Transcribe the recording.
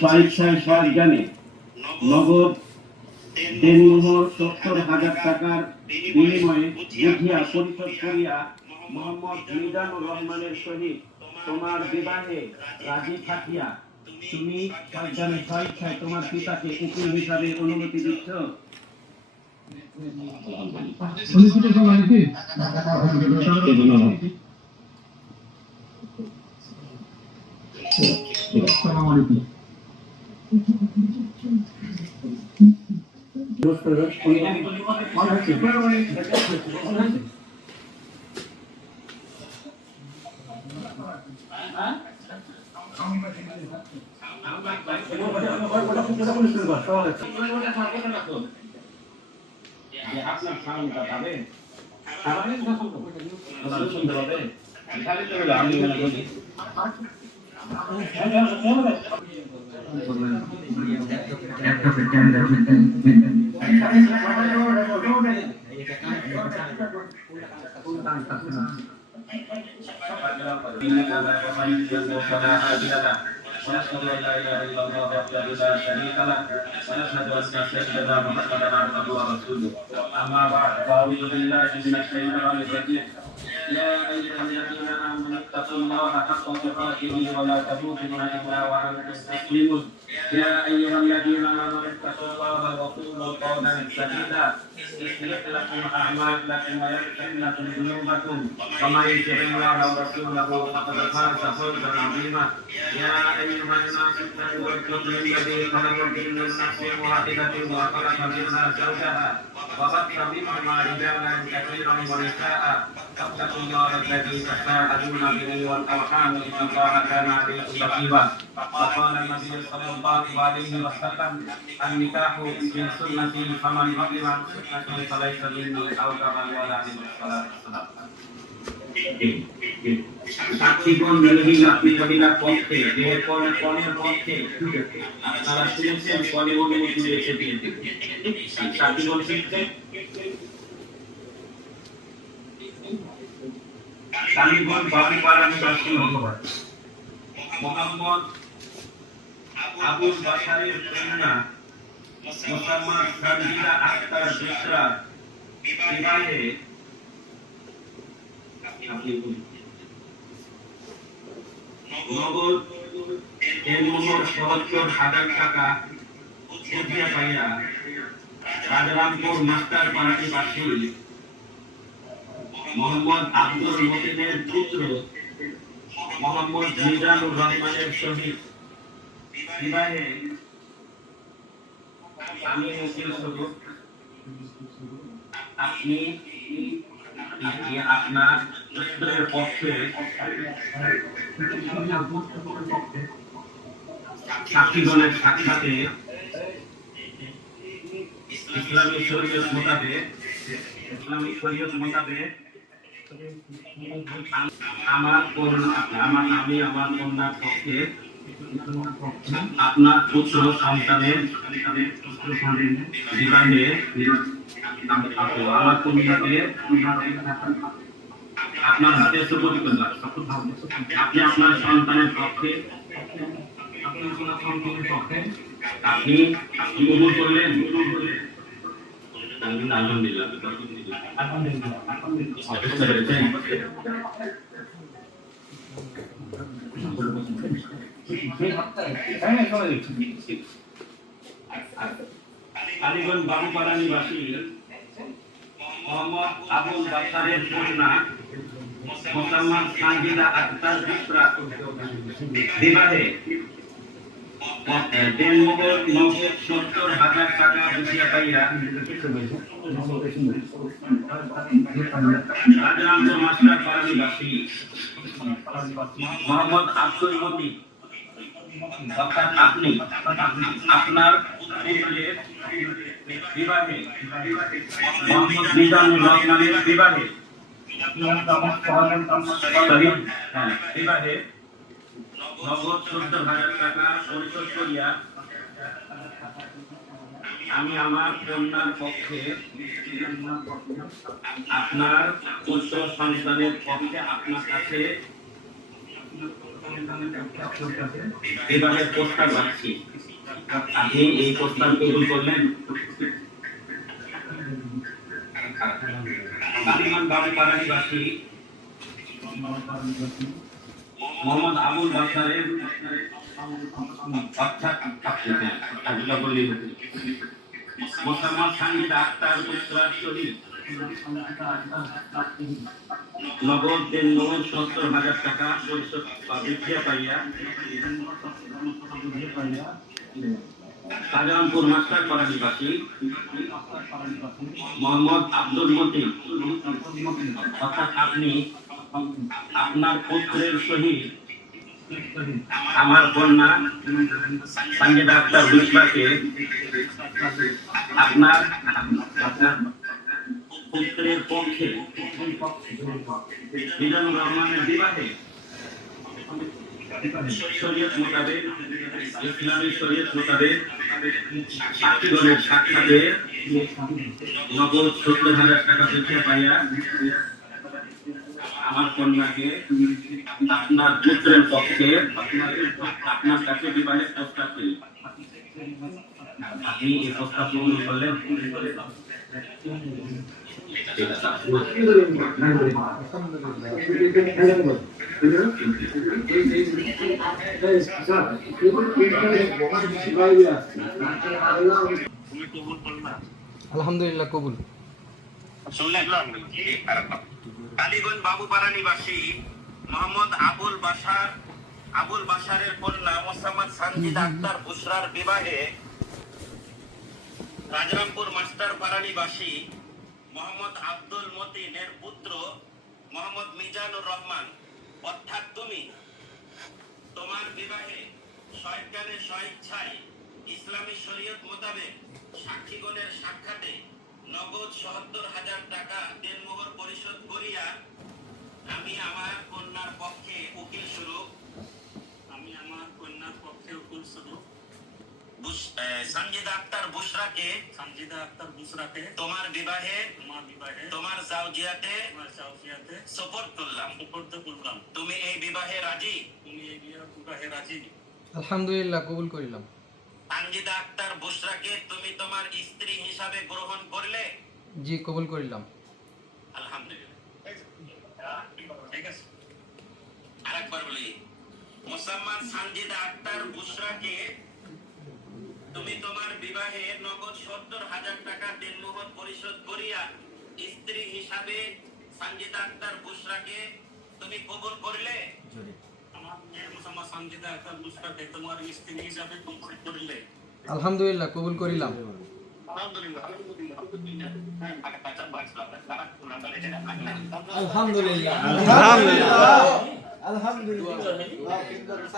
স্বেচ্ছায় সজ্ঞানে নগদ দেনমোহর ৭০,০০০ টাকার বিনিময়ে বুঝিয়া পরিশোধ করিয়া মোহাম্মদ মিজানুর রহমানের সহিত তোমার বিবাহে রাজি থাকিয়া তুমি সজ্ঞানে স্বেচ্ছায় তোমার পিতাকে উকিল হিসাবে অনুমতি দিচ্ছ? আপনার সামনেটা পাবে শুনতে পাবে আমি মনে করি ونشهد ان لا اله الا الله وحده لا شريك له ونشهد ان سيدنا محمدا عبده ورسوله اما بعد فاعوذ بالله من الشيطان الرجيم يا ايها الذين امنوا اتقوا الله حق تقاته ولا تموتن الا وانتم مسلمون يا ايها الذين امنوا اتقوا الله وقولوا قولا سديدا يصلح لكم اعمالكم ويغفر لكم ذنوبكم ومن يطع الله ورسوله فقد فاز فوزا عظيما يا ايها الناس اتقوا ربكم الذي خلقكم من نفس واحده وخلق منها زوجها وبث منهما رجالا كثيرا ونساء واتقوا الله الذي تساءلون به والارحام ان الله كان عليكم رقيبا وقال النبي صلى الله عليه وسلم النكاح من سنتي فمن رغب عن سنتي فليس مني او كما قال عليه الصلاه والسلام সাক্ষীগণ মহিলার পক্ষে কনের পক্ষে তারা শুনেছেন কনে অনুমতি দিয়েছে বিয়ে থেকে সাক্ষীগণ শুনছেন স্বামীগণ বাবু পালানি বাসী মোহাম্মদ আবুল বাশারের কন্যা মোসাম্মদ সানজিদা আক্তার বিশরা বিবাহে নগদ দেনমোহর ৭০,০০০ টাকা বুঝিয়া পাইয়া রাজারামপুর মাস্টার পাড়াটি বাসী মোহাম্মদ আব্দুল মতিনের পুত্র মোহাম্মদ মিজানুর রহমানের সহিত বিবাহে আমি উকিল স্বরূপ আপনি আপনার পুত্রের পক্ষে সাক্ষীগণের সাক্ষাতে ইসলামী শরীয়ত মোতাবেক আমার কন্যার পক্ষে আপনার পুত্র সন্তানের বিবাহে আমার কন্যাকে আপনার হাতে সুপর্দ করলাম। আপনি আপনার সন্তানের পক্ষে আপনি কবুল করলেন। আলিগঞ্জ বাবুপাড়া নিবাসী মোহাম্মদ আবুল বাশারের কন্যা মোসাম্মদ সানজিদা আক্তার বিশরা বিবাহে দেনমোহর নগদ ৭০,০০০ টাকা বুঝিয়া পাইয়া রাজারামপুর মাস্টার পাড়া নিবাসী মোহাম্মদ আব্দুল মতিন অর্থাৎ আপনি আপনার পুত্রের বিবাহে মোহাম্মদ মিজানুর রহমানের বিবাহে নগদ ৭০,০০০ টাকা পরিশোধ করিয়া আমি আমার কন্যার পক্ষে আপনার পুত্র সন্তানের পক্ষে আপনার কাছে বিবাহের প্রস্তাব রাখছি, আপনি এই প্রস্তাব কবুল করলেন? কালীগঞ্জ বাবুপাড়া নিবাসী মোহাম্মদ আবুল বাশারের অর্থাৎ মোসাম্মদ সানজিদা আক্তার বুশরার শহীদ নগদ 70,000 টাকা পরিশোধ বৃদ্ধা পাইয়া শাহজাহানপুর মাস্টার পাড়া নিবাসী মোহাম্মদ আব্দুল মতিন অর্থাৎ আপনি আপনার পুত্রের সহিত আমার কন্যা সানজিদা আক্তার বুশরাকে আপনার পুত্রের পক্ষে মিজানুর রহমানের বিবাহে শরীয়ত মোতাবেক, ইসলামী শরীয়ত মোতাবেক সাক্ষীগণের সাক্ষাতে নগদ 70,000 টাকা বৃদ্ধা পাইয়া আমার কন্যাকে আপনার পুত্রের পক্ষে আপনার কাছে বিবাহের প্রস্তাব দিলেন। আপনি এই প্রস্তাব গ্রহণ করলেন? আলহামদুলিল্লাহ কবুল। কালীগঞ্জ বাবুপাড়া নিবাসী মোহাম্মদ আবুল বাশারের কন্যা মোসাম্মদ সানজিদা আক্তার বুশরার বিবাহে রাজরামপুর মাস্টার পাড়া নিবাসী মোহাম্মদ আব্দুল মতিনের পুত্র মোহাম্মদ মিজানুর রহমান অর্থাৎ তুমি তোমার বিবাহে সজ্ঞানে স্বইচ্ছায় ইসলামী শরীয়ত মোতাবেক সাক্ষীগণের সাক্ষাতে নগদ 70,000 টাকা দেনমোহর পরিশোধ করিয়া আমি আমার কন্যার পক্ষে উকিল স্বরূপ সানজিদা আক্তার বুশরাকে তোমার বিবাহে তোমার জাওজিয়াতে সুপর্দ করলাম। তুমি এই বিবাহে রাজি? আলহামদুলিল্লাহ কবুল করিলাম। সানজিদা আক্তার বুশরাকে তুমি তোমার স্ত্রী হিসাবে গ্রহণ করলে? জি কবুল করিলাম। আলহামদুলিল্লাহ। ঠিক আছে, আরেকবার বলি, মোসাম্মদ সানজিদা আক্তার বুশরাকে তুমি তোমার বিবাহে নগদ 70,000 টাকা দেনমোহর পরিশোধ করিয়া স্ত্রী হিসাবে সানজিদা আক্তার বুশরাকে তুমি কবুল করলে? আমার মেয়ে মোসাম্মদ সানজিদা আক্তার বুশরাকে তোমার স্ত্রী হিসাবে কবুল করলে? আলহামদুলিল্লাহ কবুল করিলাম। আলহামদুলিল্লাহ।